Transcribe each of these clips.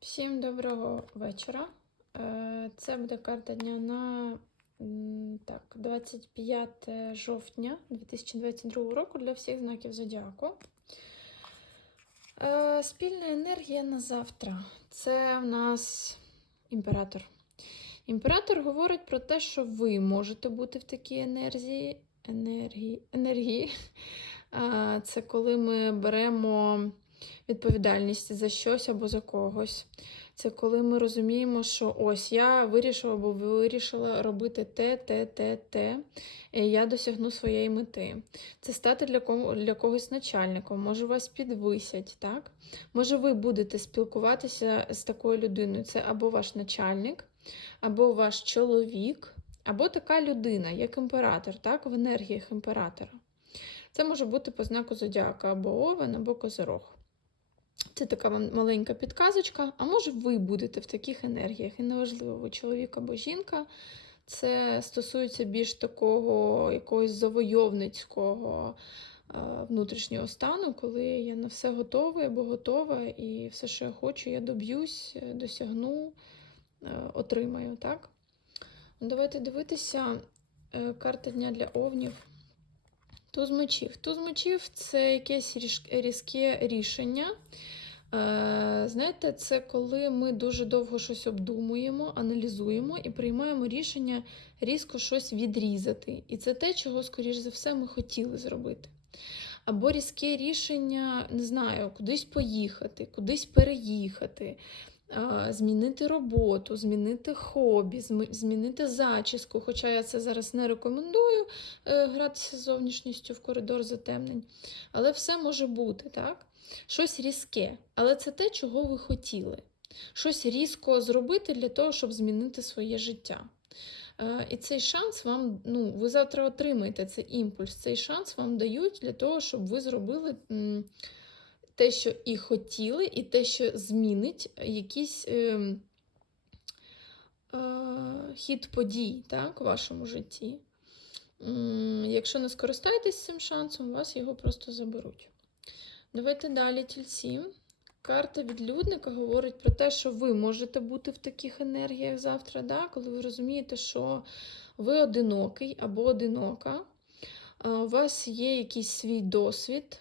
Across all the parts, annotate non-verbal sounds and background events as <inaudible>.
Всім доброго вечора. Е, Це буде карта дня на так, 25 жовтня 2022 року для всіх знаків зодіаку. Е, Спільна енергія на завтра. Це в нас імператор. Імператор говорить про те, що ви можете бути в такій енергії. енергії, енергії. <laughs> Це коли ми беремо відповідальність за щось або за когось. Це коли ми розуміємо, що ось я вирішила або вирішила робити те, те, те, те, і я досягну своєї мети. Це стати для кого, для когось начальником, може вас підвисять, так? Може, ви будете спілкуватися з такою людиною. Це або ваш начальник, або ваш чоловік, або така людина, як імператор, так? В енергіях імператора. Це може бути по знаку зодіака або овен, або козирог. Це така маленька підказочка. А може, ви будете в таких енергіях, і неважливо, ви чоловік або жінка. Це стосується більш такого якогось завойовницького е, внутрішнього стану, коли я на все готова або готова, і все, що я хочу, я доб'юсь, досягну, е, отримаю. Так? Давайте дивитися е, карта дня для овнів. Туз мечів. Туз мечів це якесь різке рішення. Е, Знаєте, це коли ми дуже довго щось обдумуємо, аналізуємо і приймаємо рішення різко щось відрізати. І це те, чого, скоріш за все, ми хотіли зробити. Або різке рішення, не знаю, кудись поїхати, кудись переїхати, змінити роботу, змінити хобі, змінити зачіску. Хоча я це зараз не рекомендую е, гратися з зовнішністю в коридор затемнень. Але все може бути, так? Щось різке, але це те, чого ви хотіли. Щось різко зробити для того, щоб змінити своє життя. Е, І цей шанс вам, ну, ви завтра отримаєте цей імпульс, цей шанс вам дають для того, щоб ви зробили те, що і хотіли, і те, що змінить якийсь ем, е, хід подій так, у вашому житті. Якщо не скористаєтесь цим шансом, у вас його просто заберуть. Давайте далі тільці. Карта відлюдника говорить про те, що ви можете бути в таких енергіях завтра, да? коли ви розумієте, що ви одинокий або одинока, у вас є якийсь свій досвід.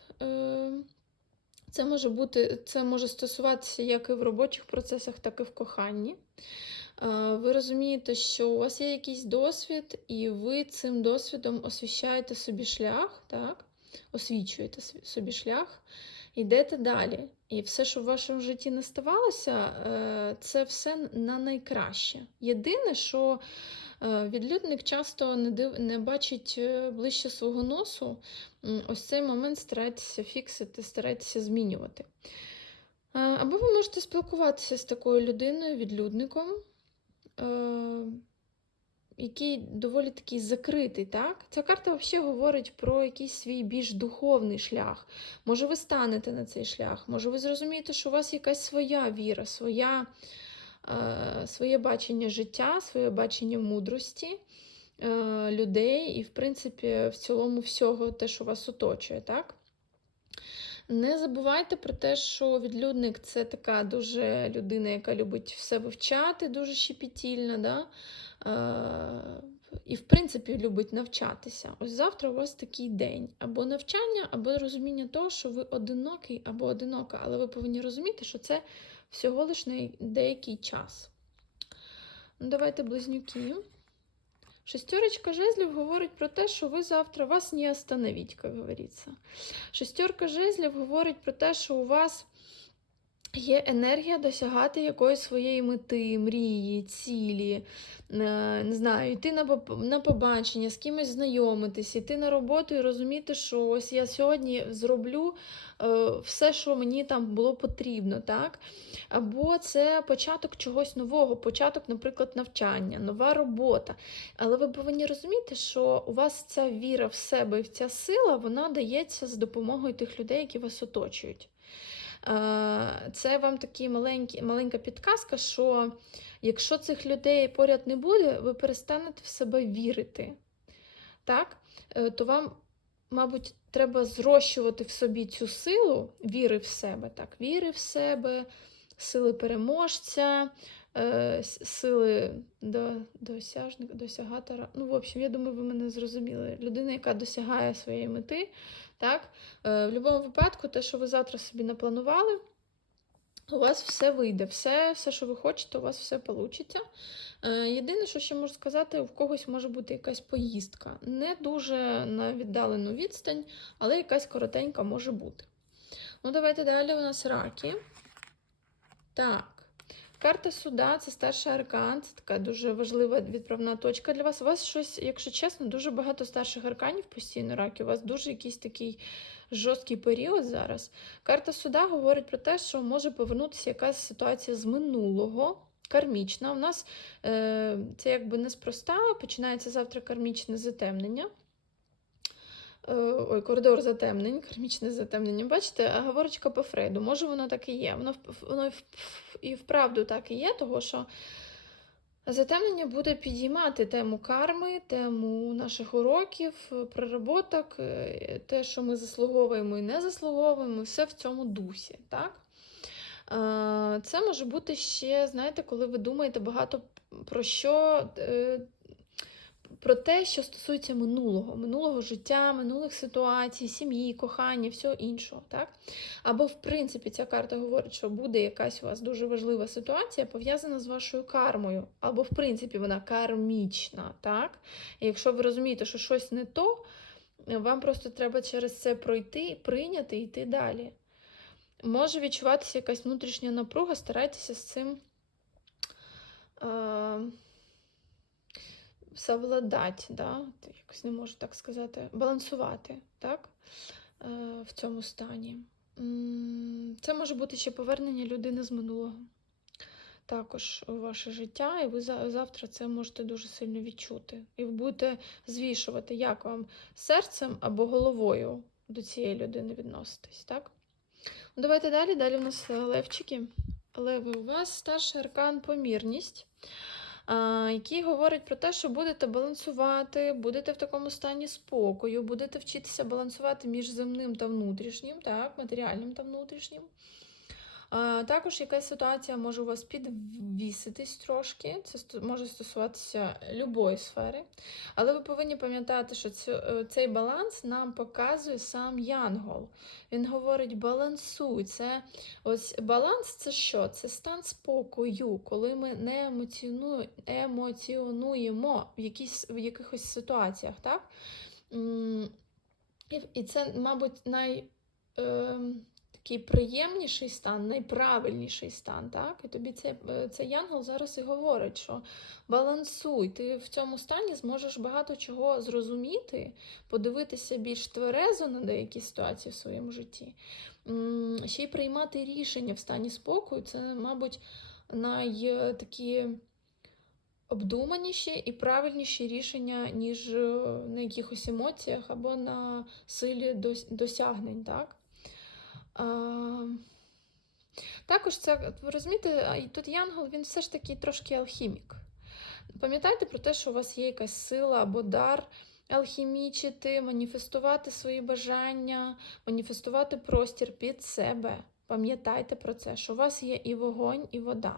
Це може бути, це може стосуватися як і в робочих процесах, так і в коханні. Е, Ви розумієте, що у вас є якийсь досвід, і ви цим досвідом освіщаєте собі шлях, так? освічуєте собі шлях, йдете далі. І все, що в вашому житті не ставалося, е, це все на найкраще. Єдине, що відлюдник часто не, див... не бачить е, ближче свого носу, ось цей момент старайтеся фіксити, старайтеся змінювати. Е, Або ви можете спілкуватися з такою людиною, відлюдником, е, який доволі такий закритий. Так? Ця карта взагалі говорить про якийсь свій більш духовний шлях. Може, ви станете на цей шлях, може, ви зрозумієте, що у вас якась своя віра, своя, е, своє бачення життя, своє бачення мудрості е, людей і, в принципі, в цілому всього те, що вас оточує. Так? Не забувайте про те, що відлюдник це така дуже людина, яка любить все вивчати, дуже щепетільна, да? е, і, в принципі, любить навчатися. Ось завтра у вас такий день. Або навчання, або розуміння того, що ви одинокий або одинока, але ви повинні розуміти, що це всього лиш на деякий час. Ну, давайте близнюки. Шестерочка жезлів говорить про те, що ви завтра вас не остановіть, як говориться. Шестерка жезлів говорить про те, що у вас є енергія досягати якоїсь своєї мети, мрії, цілі, е, не знаю, йти на, побачення, з кимось знайомитись, йти на роботу і розуміти, що ось я сьогодні зроблю е, все, що мені там було потрібно, так? Або це початок чогось нового, початок, наприклад, навчання, нова робота. Але ви повинні розуміти, що у вас ця віра в себе і ця сила, вона дається з допомогою тих людей, які вас оточують. Е, Це вам такі маленька підказка, що якщо цих людей поряд не буде, ви перестанете в себе вірити. Так? Е, То вам, мабуть, треба зрощувати в собі цю силу віри в себе, так? віри в себе, сили переможця, е, сили до, досяжника, досягатора. Ну, в общем, я думаю, ви мене зрозуміли. Людина, яка досягає своєї мети. Так? Е, в будь-якому випадку, те, що ви завтра собі напланували, у вас все вийде, все, все, що ви хочете, у вас все вийде. Єдине, що ще можу сказати, у когось може бути якась поїздка. Не дуже на віддалену відстань, але якась коротенька може бути. Ну, давайте далі у нас раки. Так. Карта суда це старший аркан, це така дуже важлива відправна точка для вас. У вас щось, якщо чесно, дуже багато старших арканів постійно раки. У вас дуже якийсь такий жорсткий період зараз. Карта суда говорить про те, що може повернутися якась ситуація з минулого. Кармічна. У нас е, це якби неспроста, починається завтра кармічне затемнення. Е, ой, коридор затемнень, кармічне затемнення. Бачите, говорочка по Фрейду. Може, воно так і є. Воно, воно і вправду так і є, того що затемнення буде підіймати тему карми, тему наших уроків, проработок, е, те, що ми заслуговуємо і не заслуговуємо, все в цьому дусі. Так? Е, Це може бути ще, знаєте, коли ви думаєте багато про що. Про те, що стосується минулого, минулого життя, минулих ситуацій, сім'ї, кохання, всього іншого. Так? Або, в принципі, ця карта говорить, що буде якась у вас дуже важлива ситуація, пов'язана з вашою кармою. Або, в принципі, вона кармічна. Так? І якщо ви розумієте, що щось не то, вам просто треба через це пройти, прийняти і йти далі може відчуватися якась внутрішня напруга, старайтеся з цим совладати, да? якось не можу так сказати, балансувати так? е, в цьому стані. Це може бути ще повернення людини з минулого. Також у ваше життя, і ви завтра це можете дуже сильно відчути. І ви будете звішувати, як вам серцем або головою до цієї людини відноситись. Так? Ну, Давайте далі. Далі у нас левчики. Леви, у вас старший аркан помірність, який говорить про те, що будете балансувати, будете в такому стані спокою, будете вчитися балансувати між земним та внутрішнім, так, матеріальним та внутрішнім. Також якась ситуація може у вас підвіситись трошки, це може стосуватися любої сфери. Але ви повинні пам'ятати, що е, цей баланс нам показує сам Янгол. Він говорить: балансуй. Це ось баланс це що? Це стан спокою, коли ми не емоціонуємо в, якісь, в якихось ситуаціях. Так? І це, мабуть, най. Е, Такий приємніший стан, найправильніший стан, так? І тобі це, е, це Янгол зараз і говорить, що балансуй, ти в цьому стані зможеш багато чого зрозуміти, подивитися більш тверезо на деякі ситуації в своєму житті. Ще й приймати рішення в стані спокою це, мабуть, най такі обдуманіші і правильніші рішення, ніж е, на якихось емоціях або на силі дос- досягнень. Так? А, також це, ви розумієте, тут Янгол, він все ж таки трошки алхімік. Пам'ятайте про те, що у вас є якась сила або дар алхімічити, маніфестувати свої бажання, маніфестувати простір під себе. Пам'ятайте про це, що у вас є і вогонь, і вода.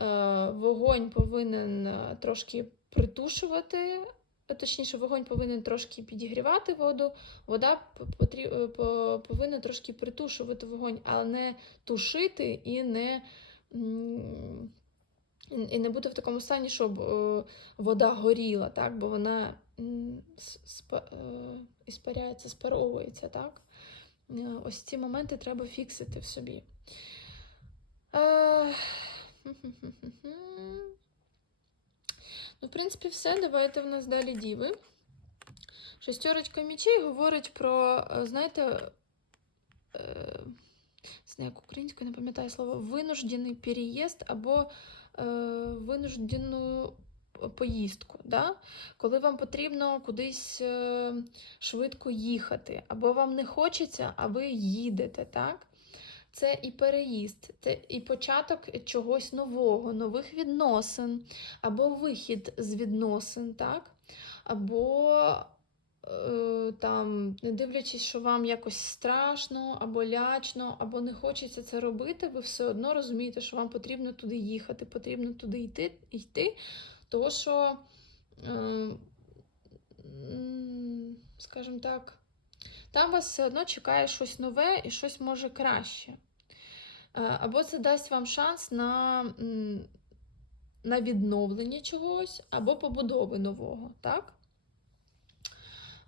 Е, вогонь повинен е, трошки притушувати, точніше, вогонь повинен трошки підігрівати воду, вода е, по- повинна трошки притушувати вогонь, але не тушити і не. і- не бути в такому стані, щоб е, вода горіла, так? бо вона е, іспаряється, спаровується. Так? Ось ці моменти треба фіксити в собі. Ну, в принципі, все. Давайте в нас далі діви. Шестерочка мічей говорить про, е, знаєте, е, як українською не пам'ятаю слово, винуждений переїзд або е, винуждену поїздку. Да? Коли вам потрібно кудись е, швидко їхати, або вам не хочеться, а ви їдете. так? Це і переїзд, це і початок чогось нового, нових відносин, або вихід з відносин, так? або е, там, не дивлячись, що вам якось страшно або лячно, або не хочеться це робити, ви все одно розумієте, що вам потрібно туди їхати, потрібно туди йти, йти тому що, е, скажімо так, там вас все одно чекає щось нове і щось може краще. Е, Або це дасть вам шанс на, на відновлення чогось, або побудови нового, так?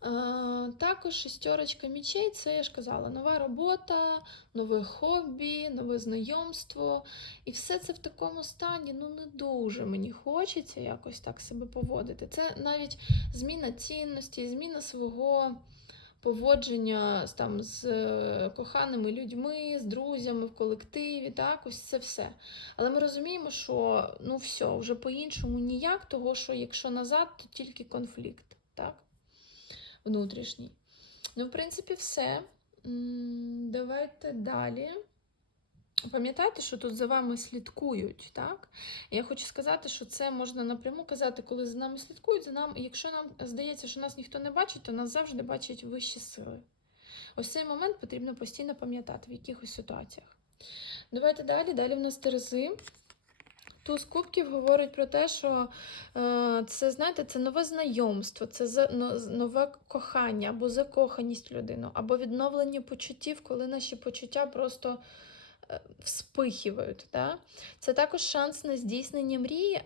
Е, Також шестерочка мічей це я ж казала, нова робота, нове хобі, нове знайомство. І все це в такому стані ну не дуже мені хочеться якось так себе поводити. Це навіть зміна цінності, зміна свого поводження з, там, з е, коханими людьми, з друзями в колективі. Так, ось це все. Але ми розуміємо, що ну все, вже по-іншому ніяк, того що якщо назад, то тільки конфлікт. Так? внутрішній. Ну, в принципі, все. Давайте далі. Пам'ятайте, що тут за вами слідкують, так? Я хочу сказати, що це можна напряму казати, коли за нами слідкують, за нами, якщо нам здається, що нас ніхто не бачить, то нас завжди бачать вищі сили. Ось цей момент потрібно постійно пам'ятати в якихось ситуаціях. Давайте далі. Далі в нас Терези. Туз кубків говорить про те, що е, це, знаєте, це нове знайомство, це нове кохання або закоханість в людину, або відновлення почуттів, коли наші почуття просто вспихівають. Да? Це також шанс на здійснення мрії,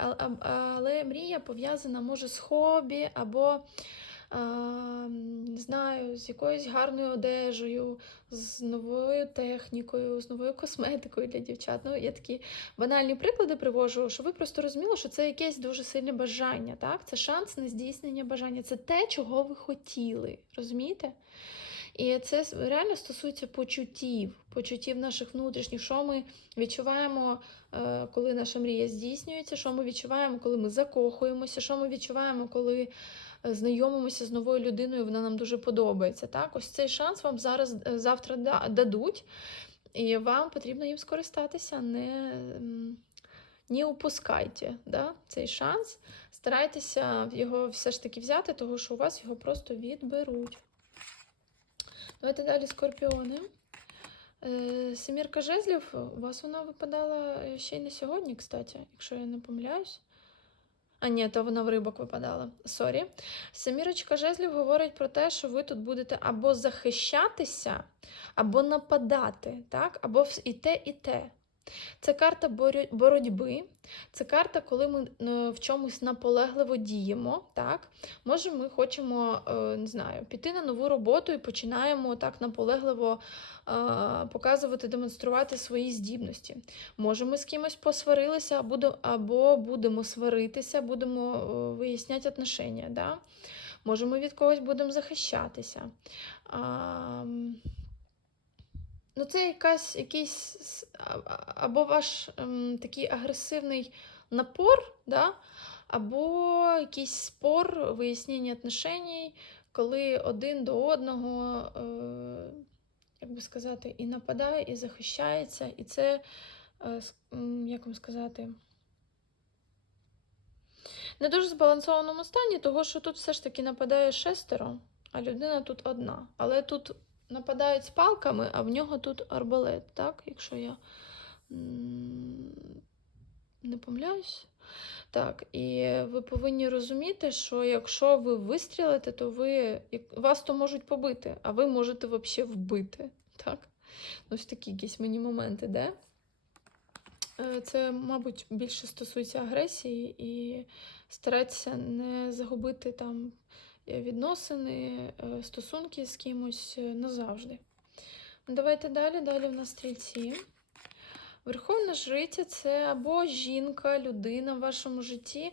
але мрія пов'язана може з хобі або. е, Не знаю, з якоюсь гарною одежею, з новою технікою, з новою косметикою для дівчат. Ну, я такі банальні приклади привожу, що ви просто розуміли, що це якесь дуже сильне бажання. Так? Це шанс на здійснення бажання. Це те, чого ви хотіли. Розумієте? І це реально стосується почуттів, почуттів наших внутрішніх, що ми відчуваємо, е, коли наша мрія здійснюється, що ми відчуваємо, коли ми закохуємося, що ми відчуваємо, коли е, знайомимося з новою людиною, вона нам дуже подобається. Так? Ось цей шанс вам зараз е, завтра дадуть, і вам потрібно їм скористатися. Не, не упускайте да, цей шанс. Старайтеся його все ж таки взяти, тому що у вас його просто відберуть. Давайте далі скорпіони. Е, Семірка жезлів, у вас вона випадала ще й не сьогодні, кстати, якщо я не помиляюсь. А ні, то вона в рибок випадала. Сорі. Семірочка жезлів говорить про те, що ви тут будете або захищатися, або нападати, так? або і те, і те. Це карта боротьби, це карта, коли ми е, в чомусь наполегливо діємо. Так? Може, ми хочемо е, не знаю, піти на нову роботу і починаємо так наполегливо е, показувати, демонструвати свої здібності. Може, ми з кимось посварилися, або, будемо сваритися, будемо виясняти отношення. Да? Може, ми від когось будемо захищатися. Ну, це якась, якийсь або ваш ем, такий агресивний напор, да? або якийсь спор, вияснення отношеній, коли один до одного, е, як би сказати, і нападає, і захищається, і це, е, як вам сказати, не дуже збалансованому стані, того що тут все ж таки нападає шестеро, а людина тут одна. Але тут нападають з палками, а в нього тут арбалет, так? Якщо я не помиляюсь. Так, і ви повинні розуміти, що якщо ви вистрілите, то ви вас то можуть побити, а ви можете взагалі вбити. Так? Ну, Ось такі якісь мені моменти, де? Е, Це, мабуть, більше стосується агресії і старатися не загубити там відносини, е, стосунки з кимось е, назавжди. Давайте далі. Далі в нас стрільці. Верховна жриця це або жінка, людина в вашому житті,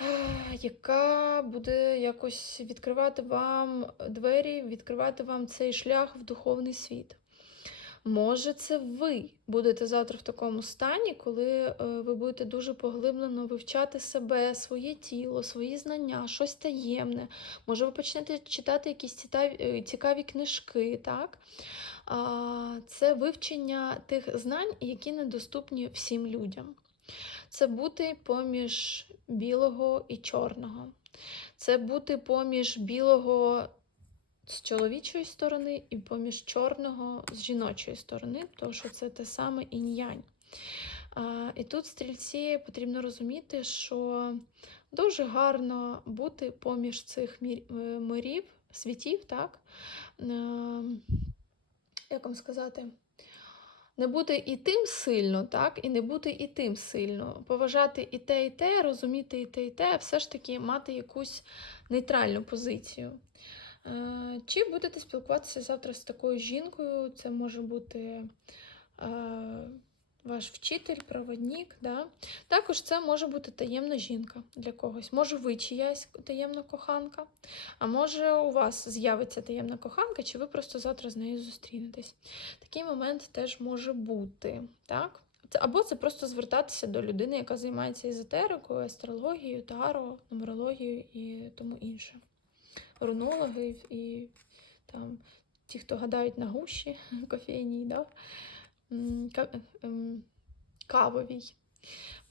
е, яка буде якось відкривати вам двері, відкривати вам цей шлях в духовний світ. Може, це ви будете завтра в такому стані, коли е, ви будете дуже поглиблено вивчати себе, своє тіло, свої знання, щось таємне. Може, ви почнете читати якісь цікаві, е, книжки, так? Це вивчення тих знань, які недоступні всім людям. Це бути поміж білого і чорного. Це бути поміж білого з чоловічої сторони і поміж чорного з жіночої сторони, тому що це те саме інь-янь. І тут стрільці потрібно розуміти, що дуже гарно бути поміж цих е, мирів, світів, так? Е, Як вам сказати? Не бути і тим сильно, так, і не бути і тим сильно. Поважати і те, і те, розуміти і те, і те, а все ж таки мати якусь нейтральну позицію. Е, Чи будете спілкуватися завтра з такою жінкою? Це може бути е, ваш вчитель, проводник. Да? Також це може бути таємна жінка для когось. Може, ви чиясь таємна коханка, а може, у вас з'явиться таємна коханка, чи ви просто завтра з нею зустрінетесь. Такий момент теж може бути. Так? Або це просто звертатися до людини, яка займається езотерикою, астрологією, таро, нумерологією і тому інше. Рунологи і там, ті, хто гадають на гуші <laughs> кофейній, да? Ем, кавовій.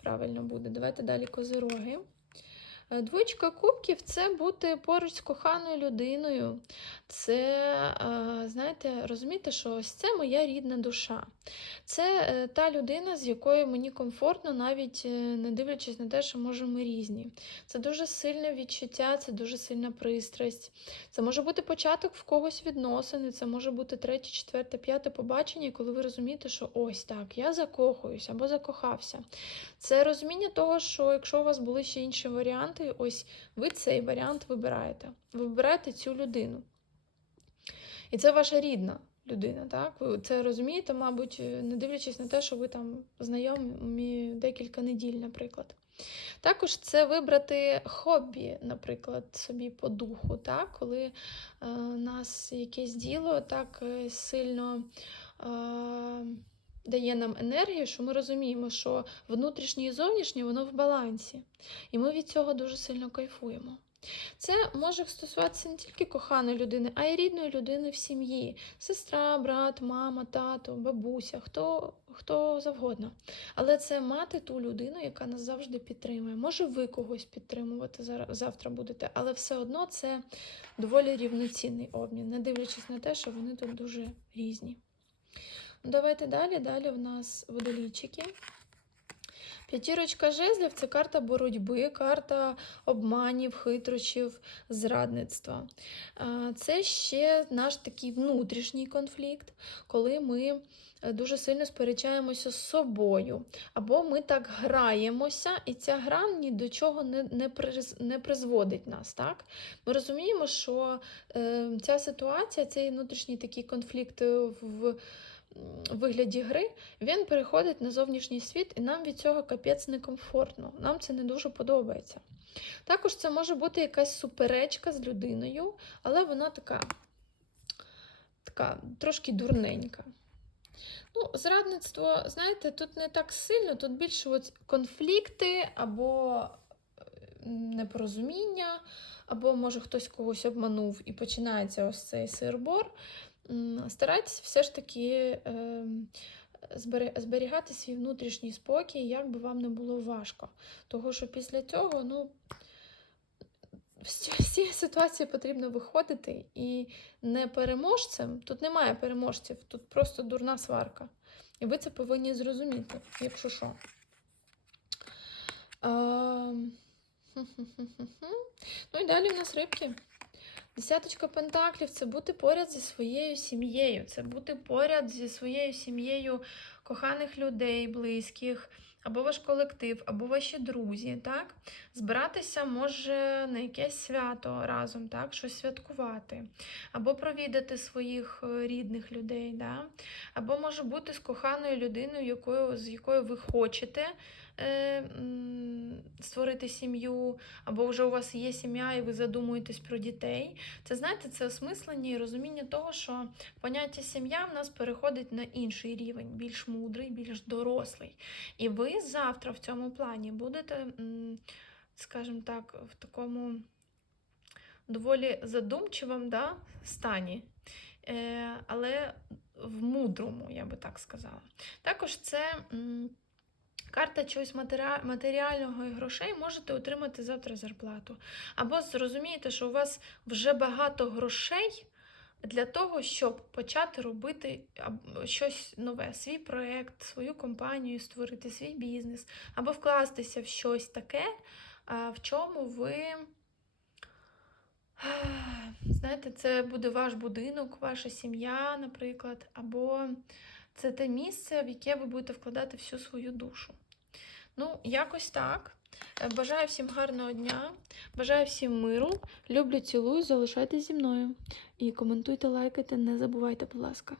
Правильно буде. Давайте далі козироги. Е, Двоєчка кубків це бути поруч з коханою людиною. Це, е, знаєте, розумієте, що ось це моя рідна душа. Це е, та людина, з якою мені комфортно, навіть не дивлячись на те, що може ми різні. Це дуже сильне відчуття, це дуже сильна пристрасть. Це може бути початок в когось відносини, це може бути третє, четверте, п'яте побачення, коли ви розумієте, що ось так, я закохуюсь або закохався. Це розуміння того, що якщо у вас були ще інші варіанти, ось ви цей варіант вибираєте. Ви вибираєте цю людину. І це ваша рідна людина, так? Ви це розумієте, мабуть, не дивлячись на те, що ви там знайомі декілька неділь, наприклад. Також це вибрати хобі, наприклад, собі по духу, так? коли е, нас якесь діло так е, сильно е, дає нам енергію, що ми розуміємо, що внутрішнє і зовнішнє воно в балансі. І ми від цього дуже сильно кайфуємо. Це може стосуватися не тільки коханої людини, а й рідної людини в сім'ї: сестра, брат, мама, тато, бабуся, хто, хто завгодно. Але це мати ту людину, яка нас завжди підтримує. Може, ви когось підтримувати завтра будете, але все одно це доволі рівноцінний обмін, не дивлячись на те, що вони тут дуже різні. Давайте далі. Далі в нас водолійчики. П'ятірочка жезлів це карта боротьби, карта обманів, хитрощів, зрадництва. Це ще наш такий внутрішній конфлікт, коли ми е, дуже сильно сперечаємося з собою. Або ми так граємося, і ця гра ні до чого не, не, не призводить нас. Так? Ми розуміємо, що е, ця ситуація, цей внутрішній такий конфлікт е, в вигляді гри, він переходить на зовнішній світ, і нам від цього капець некомфортно. Нам це не дуже подобається. Також це може бути якась суперечка з людиною, але вона така, така трошки дурненька. Ну, зрадництво, знаєте, тут не так сильно, тут більше от конфлікти або непорозуміння, або може хтось когось обманув і починається ось цей сирбор. Старайтесь все ж таки ем, зберігати свій внутрішній спокій, як би вам не було важко. Того, що після цього, ну, з цієї ситуації потрібно виходити і не переможцем, тут немає переможців, тут просто дурна сварка. І ви це повинні зрозуміти, якщо що. Ем. <laughs> Ну і далі в нас рибки. Десяточка пентаклів це бути поряд зі своєю сім'єю, це бути поряд зі своєю сім'єю коханих людей, близьких, або ваш колектив, або ваші друзі. так? Збиратися може на якесь свято разом, так? щось святкувати, або провідати своїх е, рідних людей, да? або може бути з коханою людиною, якою, з якою ви хочете е, створити сім'ю, або вже у вас є сім'я, і ви задумуєтесь про дітей. Це знаєте, це осмислення і розуміння того, що поняття сім'я в нас переходить на інший рівень, більш мудрий, більш дорослий. І ви завтра в цьому плані будете, скажімо так, в такому доволі задумчивому да, стані. Е, але в мудрому, я би так сказала. Також це карта чогось матеріального і грошей, можете отримати завтра зарплату. Або зрозумієте, що у вас вже багато грошей для того, щоб почати робити щось нове, свій проєкт, свою компанію, створити свій бізнес, або вкластися в щось таке, в чому ви. Знаєте, це буде ваш будинок, ваша сім'я, наприклад, або це те місце, в яке ви будете вкладати всю свою душу. Ну, якось так. Е, Бажаю всім гарного дня, бажаю всім миру. Люблю, цілую, залишайтесь зі мною. І коментуйте, лайкайте, не забувайте, будь ласка.